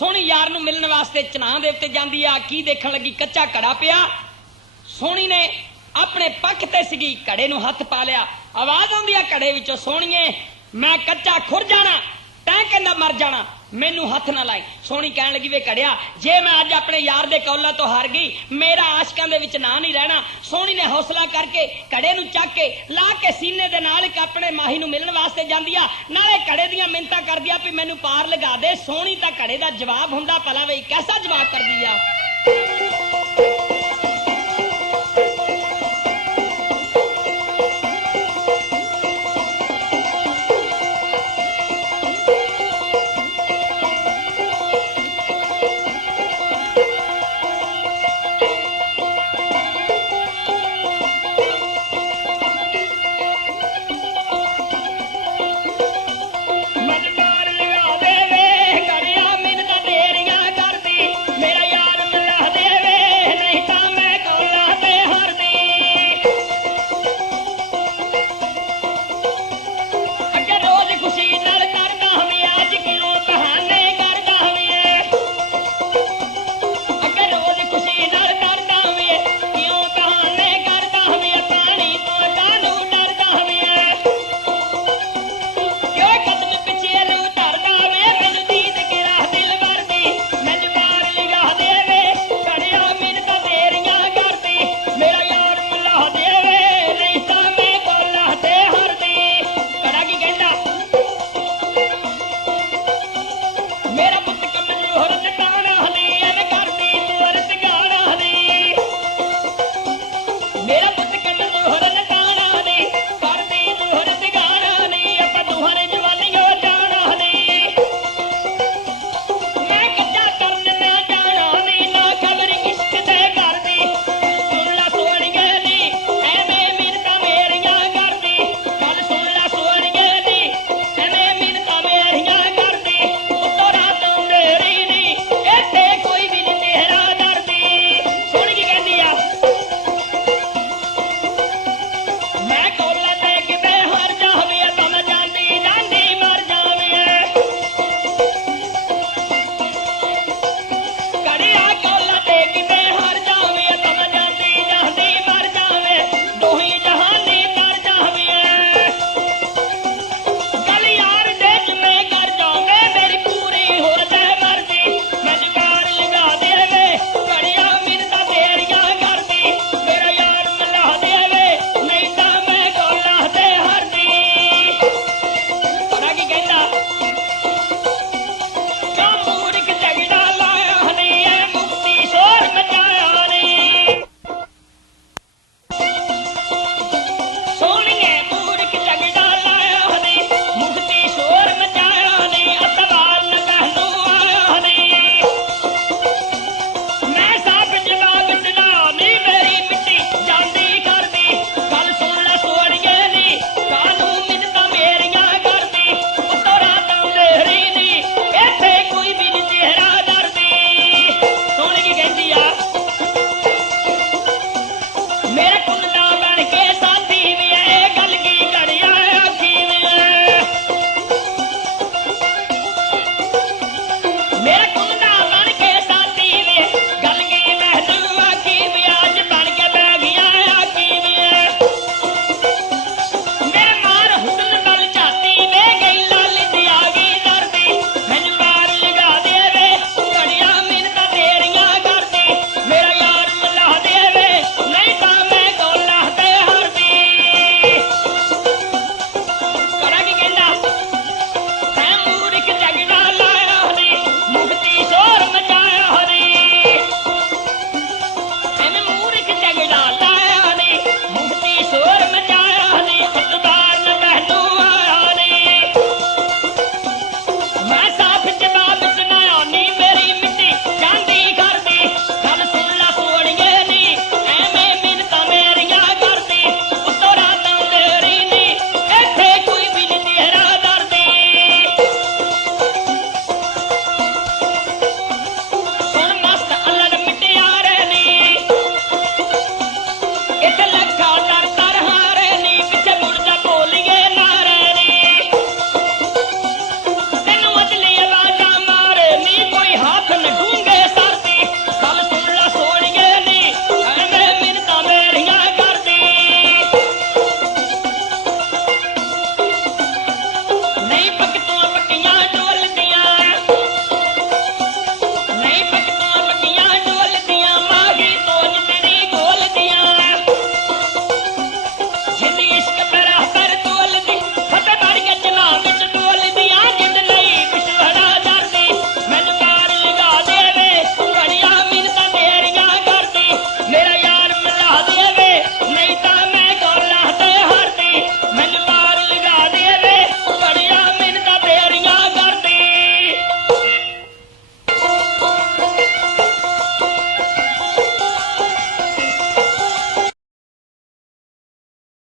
सोहनी यार नूं मिलण वास्ते चनाह दे उत्ते जांदी आ। की देखण लगी, कच्चा घड़ा पिया। सोहनी ने अपने पक्ष ते सीगी, घड़े नूं हथ पा लिया। आवाज आउंदी आ घड़े विचों, सोहणीए मैं कच्चा खुर जाना, तैं कहंदा मर जाना, मैनू हथ ना लाई। सोहनी कहण लगी, वे घड़िया जे मैं अज अपने यार दे कौला तो हार गई, मेरा आशकां दे विच ना नहीं रहना। सोहनी ने हौसला करके घड़े नूं चक के ला के सीने दे नाल एक अपने माही नूं मिलण वास्ते जांदी आ, नाले घड़े दीयां मिन्नतां करदी आ भी मैनू पार लगा दे। सोहनी तां घड़े दा जवाब हुंदा, भला वे कैसा जवाब करदी आ।